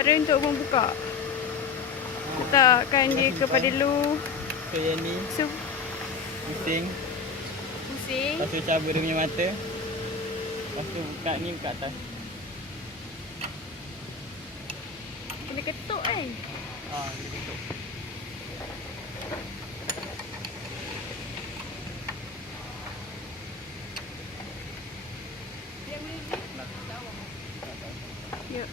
Cara untuk membuka. Letakkan dia kepada lu. Okay, yang ni pusing. Pusing. Lepas tu cabut dia punya mata. Lepas tu buka ni, buka atas. Kena ketuk kan? Dia tutup. Dia music. Ya.